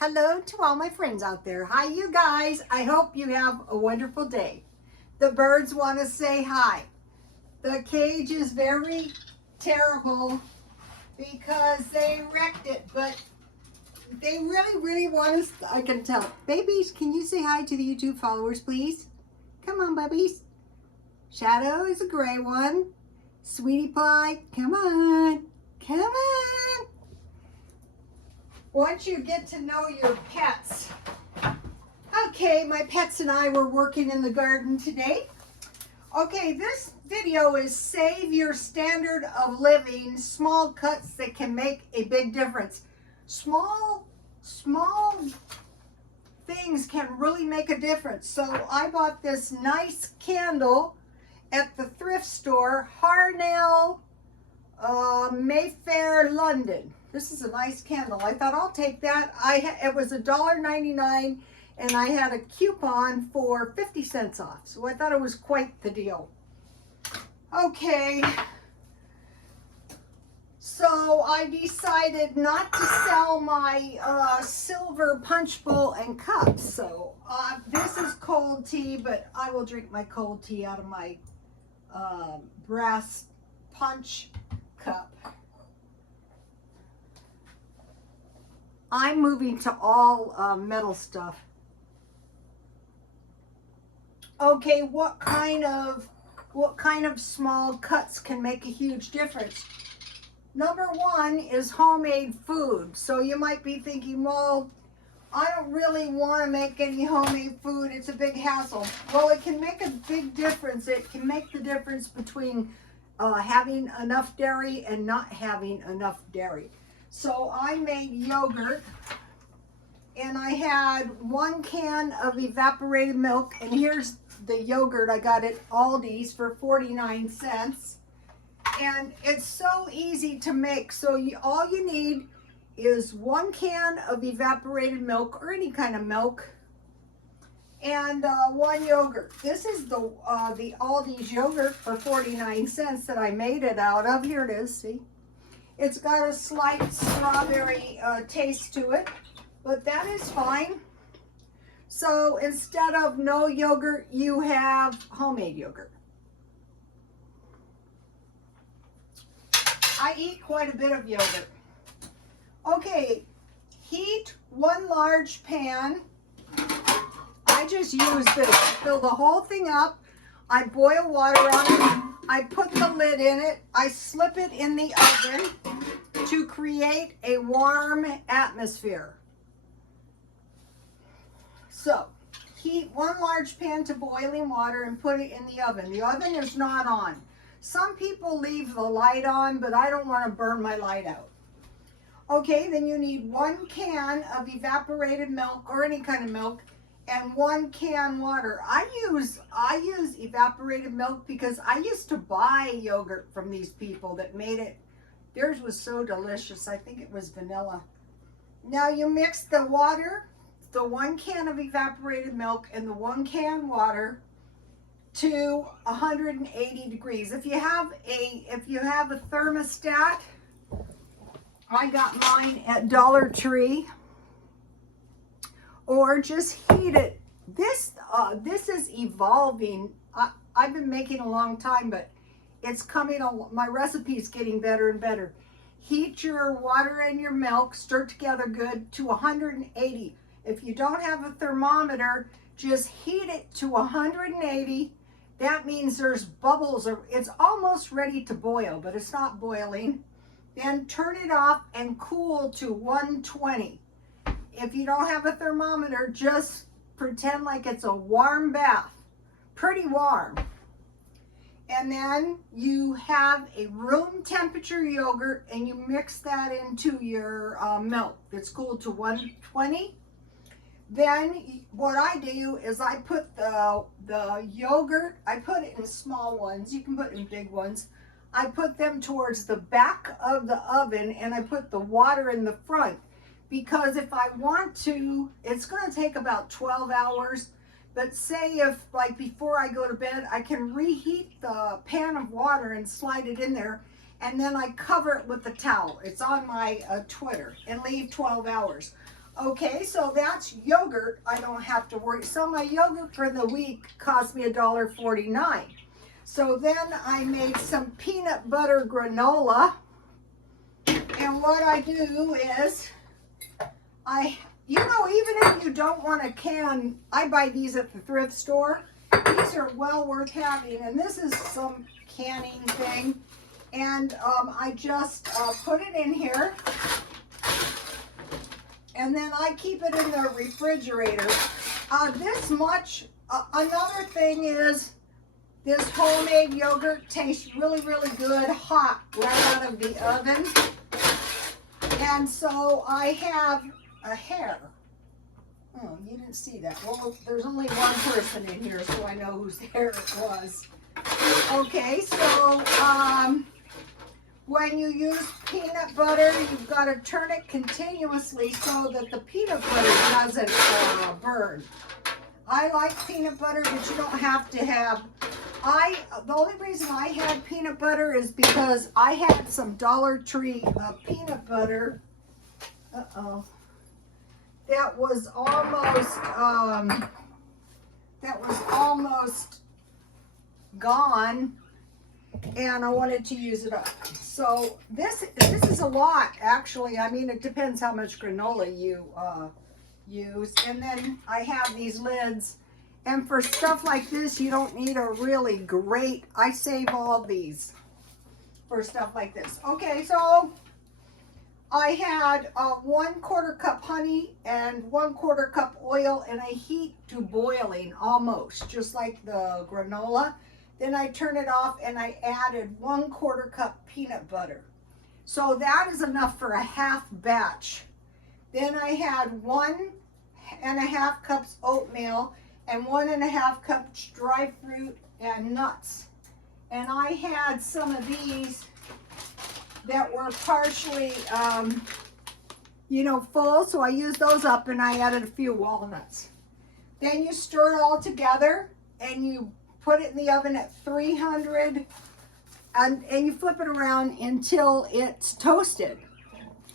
Hello to all my friends out there. Hi, you guys. I hope you have a wonderful day. The birds want to say hi. The cage is very terrible because they wrecked it, but they really want us. I can tell. Babies, can you say hi to the YouTube followers, please? Come on, bubbies. Shadow is a gray one. Sweetie Pie, come on. Come on. Once you get to know your pets. Okay, my pets and I were working in the garden today. Okay, this video is save your standard of living, small cuts that can make a big difference. Small things can really make a difference. So I bought this nice candle at the thrift store, Harnell, Mayfair, London. This is a nice candle. I thought I'll take that. It was $1.99 and I had a coupon for 50 cents off. So I thought it was quite the deal. Okay. So I decided not to sell my silver punch bowl and cups. So this is cold tea, but I will drink my cold tea out of my brass punch cup. I'm moving to all metal stuff. Okay, what kind of small cuts can make a huge difference? Number one is homemade food. So you might be thinking, well, I don't really want to make any homemade food. It's a big hassle. Well, it can make a big difference. It can make the difference between having enough dairy and not having enough dairy. So I made yogurt, and I had 1 can of evaporated milk, and here's the yogurt I got at Aldi's for 49 cents. And it's so easy to make. So all you need is 1 can of evaporated milk, or any kind of milk, and 1 yogurt. This is the Aldi's yogurt for 49 cents that I made it out of. Here it is, see? It's got a slight strawberry taste to it, but that is fine. So instead of no yogurt, you have homemade yogurt. I eat quite a bit of yogurt. Okay, heat 1 large pan. I just use this. Fill the whole thing up. I boil water on it. I put the lid in it. I slip it in the oven to create a warm atmosphere. So, heat 1 large pan to boiling water and put it in the oven. The oven is not on. Some people leave the light on, but I don't want to burn my light out. Okay, then you need 1 can of evaporated milk, or any kind of milk, and 1 can water. I use evaporated milk because I used to buy yogurt from these people that made it. Theirs was so delicious. I think it was vanilla. Now you mix the water, the 1 can of evaporated milk and the 1 can water to 180 degrees. If you have a thermostat, I got mine at Dollar Tree, or just heat it. This is evolving. I've been making a long time, but it's coming. My recipe is getting better and better. Heat your water and your milk, stir together good to 180. If you don't have a thermometer, just heat it to 180. That means there's bubbles, or it's almost ready to boil, but it's not boiling. Then turn it off and cool to 120. If you don't have a thermometer, just pretend like it's a warm bath, pretty warm. And then you have a room temperature yogurt, and you mix that into your milk that's cooled to 120. Then what I do is I put the yogurt, I put it in small ones, you can put in big ones. I put them towards the back of the oven, and I put the water in the front. Because if I want to, it's going to take about 12 hours. But say if, like, before I go to bed, I can reheat the pan of water and slide it in there. And then I cover it with a towel. It's on my Twitter, and leave 12 hours. Okay, so that's yogurt. I don't have to worry. So my yogurt for the week cost me $1.49. So then I made some peanut butter granola. And what I do is, you know, even if you don't want a can, I buy these at the thrift store. These are well worth having. And this is some canning thing. And I just put it in here. And then I keep it in the refrigerator. This much. Another thing is, this homemade yogurt tastes really, really good hot right out of the oven. And so I have a hair. Oh, you didn't see that. Well, there's only one person in here, so I know whose hair it was. Okay, so when you use peanut butter, you've got to turn it continuously so that the peanut butter doesn't burn. I like peanut butter, but you don't have to have. The only reason I had peanut butter is because I had some Dollar Tree peanut butter. That was almost gone, and I wanted to use it up. So this is a lot, actually. I mean, it depends how much granola you use. And then I have these lids. And for stuff like this, you don't need a really great, I save all these for stuff like this. Okay, so I had 1/4 cup honey and 1/4 cup oil, and I heat to boiling almost, just like the granola. Then I turn it off and I added 1/4 cup peanut butter. So that is enough for a half batch. Then I had 1.5 cups oatmeal and 1.5 cups dry fruit and nuts. And I had some of these that were partially, you know, full, so I used those up and I added a few walnuts. Then you stir it all together and you put it in the oven at 300 and you flip it around until it's toasted.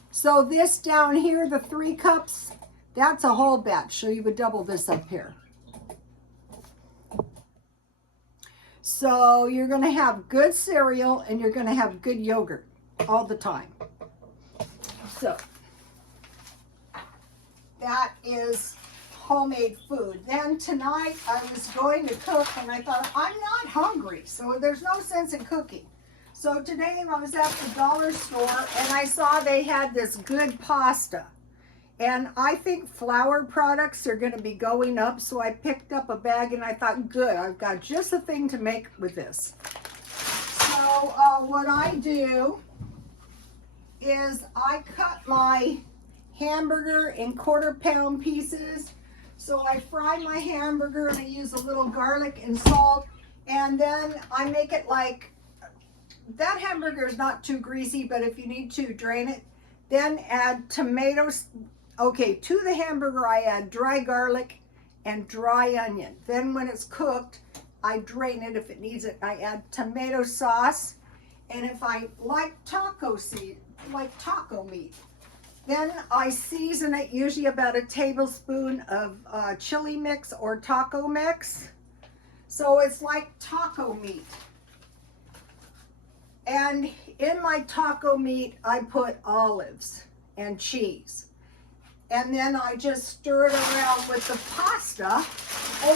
So this down here, the 3 cups, that's a whole batch, so you would double this up here. So you're going to have good cereal and you're going to have good yogurt all the time. So that is homemade food. Then tonight I was going to cook and I thought, I'm not hungry, so there's no sense in cooking. So today I was at the dollar store and I saw they had this good pasta. And I think flour products are going to be going up, so I picked up a bag and I thought, good, I've got just the thing to make with this. So what I do is I cut my hamburger in 1/4 pound pieces. So I fry my hamburger and I use a little garlic and salt, and then I make it like, that hamburger is not too greasy, but if you need to, drain it. Then add tomatoes. Okay, to the hamburger I add dry garlic and dry onion. Then when it's cooked, I drain it if it needs it. I add tomato sauce, and if I like taco meat, then I season it, usually about a tablespoon of chili mix or taco mix. So it's like taco meat. And in my taco meat, I put olives and cheese. And then I just stir it around with the pasta.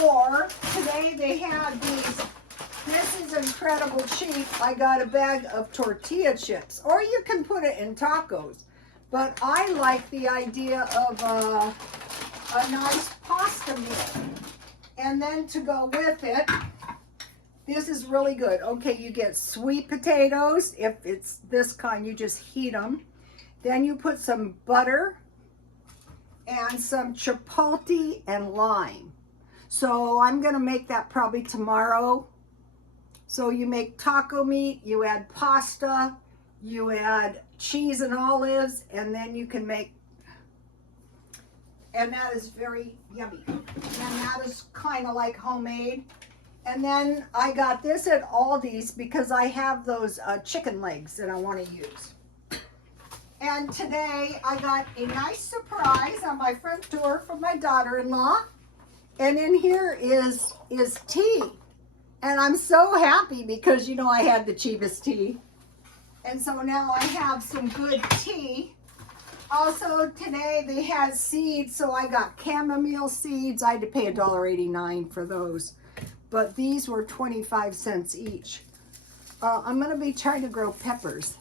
Or today they had these, this is incredible cheap. I got a bag of tortilla chips. Or you can put it in tacos. But I like the idea of a nice pasta meal. And then to go with it, this is really good. Okay, you get sweet potatoes. If it's this kind, you just heat them. Then you put some butter and some chipotle and lime. So I'm gonna make that probably tomorrow. So you make taco meat, you add pasta, you add cheese and olives, and then you can make, and that is very yummy. And that is kind of like homemade. And then I got this at Aldi's because I have those chicken legs that I want to use. And today I got a nice surprise on my front door from my daughter-in-law. And in here is tea. And I'm so happy because, you know, I had the cheapest tea. And so now I have some good tea. Also today they had seeds, so I got chamomile seeds. I had to pay $1.89 for those. But these were 25 cents each. I'm going to be trying to grow peppers.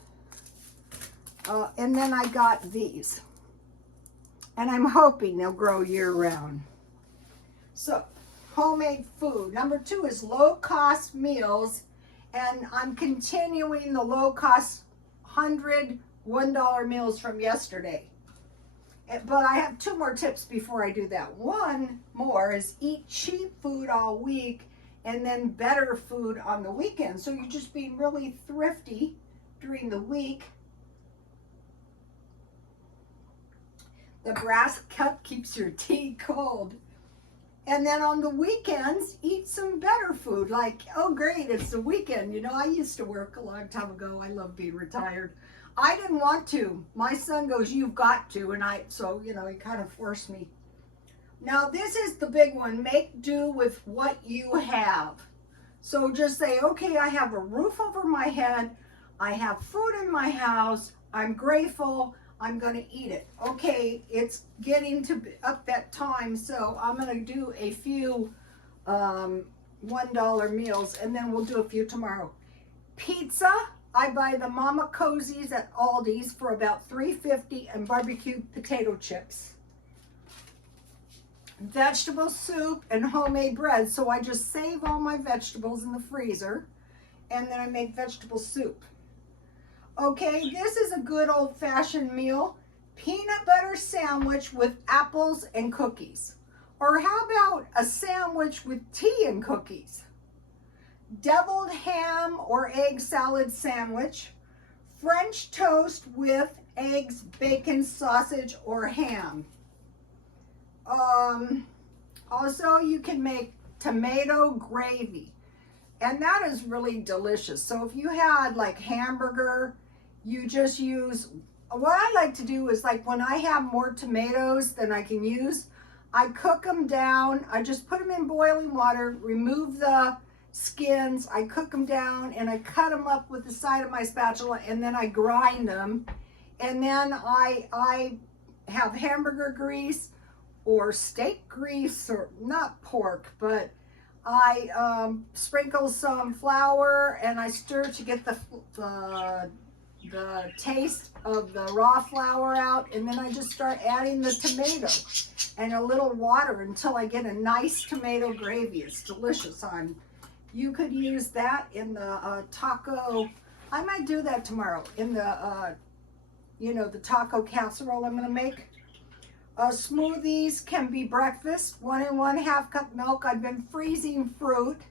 And then I got these. And I'm hoping they'll grow year-round. So, homemade food. Number 2 is low-cost meals. And I'm continuing the low-cost 100 $1 meals from yesterday. But I have 2 more tips before I do that. One more is eat cheap food all week and then better food on the weekend. So you're just being really thrifty during the week. The brass cup keeps your tea cold. And then on the weekends, eat some better food. Like, oh great, it's the weekend. You know, I used to work a long time ago. I love being retired. I didn't want to. My son goes, you've got to. And so, you know, he kind of forced me. Now, this is the big one. Make do with what you have. So just say, okay, I have a roof over my head. I have food in my house. I'm grateful. I'm going to eat it. Okay, it's getting to up that time. So I'm going to do a few $1 meals. And then we'll do a few tomorrow. Pizza. I buy the Mama Cozies at Aldi's for about $3.50 and barbecue potato chips. Vegetable soup and homemade bread. So I just save all my vegetables in the freezer and then I make vegetable soup. Okay, this is a good old-fashioned meal. Peanut butter sandwich with apples and cookies. Or how about a sandwich with tea and cookies? Deviled ham or egg salad sandwich, French toast with eggs, bacon, sausage, or ham. Also, you can make tomato gravy, and that is really delicious. So if you had like hamburger, you just use, what I like to do is like when I have more tomatoes than I can use, I cook them down. I just put them in boiling water, remove the skins, I cook them down, and I cut them up with the side of my spatula, and then I grind them. And then I have hamburger grease or steak grease, or not pork, but I sprinkle some flour and I stir to get the taste of the raw flour out, and then I just start adding the tomato and a little water until I get a nice tomato gravy. It's delicious. You could use that in the taco. I might do that tomorrow in the, you know, the taco casserole I'm going to make. Smoothies can be breakfast. 1 1/2 cup milk. I've been freezing fruit.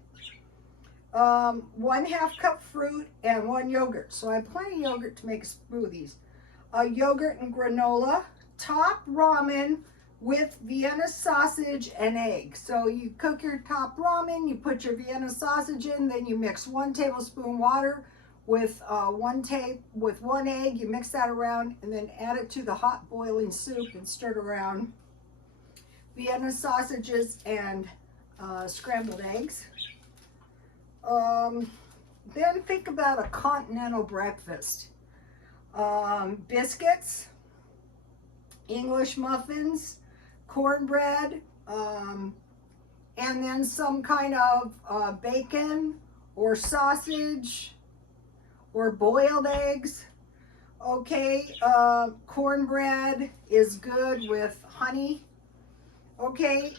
1/2 cup fruit and 1 yogurt. So I have plenty of yogurt to make smoothies. Yogurt and granola. Top ramen with Vienna sausage and egg. So you cook your top ramen, you put your Vienna sausage in, then you mix 1 tablespoon water with 1 egg. You mix that around and then add it to the hot boiling soup and stir it around. Vienna sausages and scrambled eggs. Then think about a continental breakfast. Biscuits, English muffins, cornbread, and then some kind of bacon or sausage or boiled eggs. Okay, cornbread is good with honey. Okay,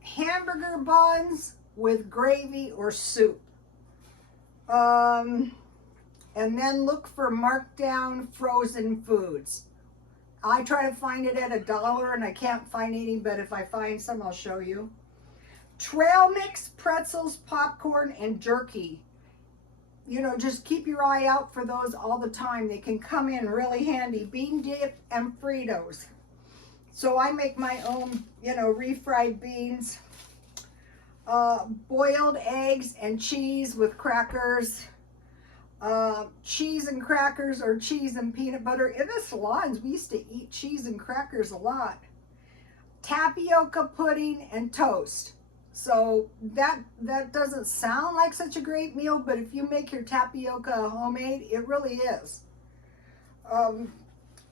hamburger buns with gravy or soup. And then look for marked down frozen foods. I try to find it at $1 and I can't find any, but if I find some, I'll show you. Trail mix, pretzels, popcorn, and jerky. You know, just keep your eye out for those all the time. They can come in really handy. Bean dip and Fritos. So I make my own, you know, refried beans. Boiled eggs and cheese with crackers. cheese and crackers or cheese and peanut butter. In the salons, we used to eat cheese and crackers a lot. Tapioca pudding and toast. So that doesn't sound like such a great meal, but if you make your tapioca homemade, it really is.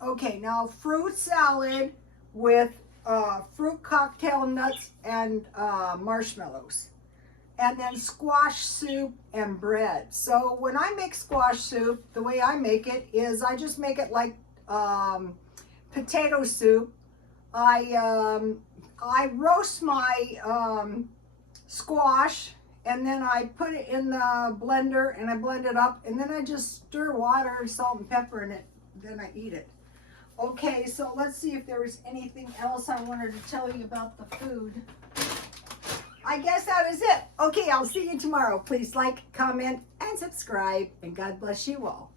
Okay, now fruit salad with fruit cocktail nuts and marshmallows. And then squash soup and bread. So when I make squash soup, the way I make it is I just make it like potato soup. I roast my squash, and then I put it in the blender and I blend it up, and then I just stir water, salt and pepper in it, then I eat it. Okay, so let's see if there was anything else I wanted to tell you about the food. I guess that is it. Okay, I'll see you tomorrow. Please like, comment, and subscribe, and God bless you all.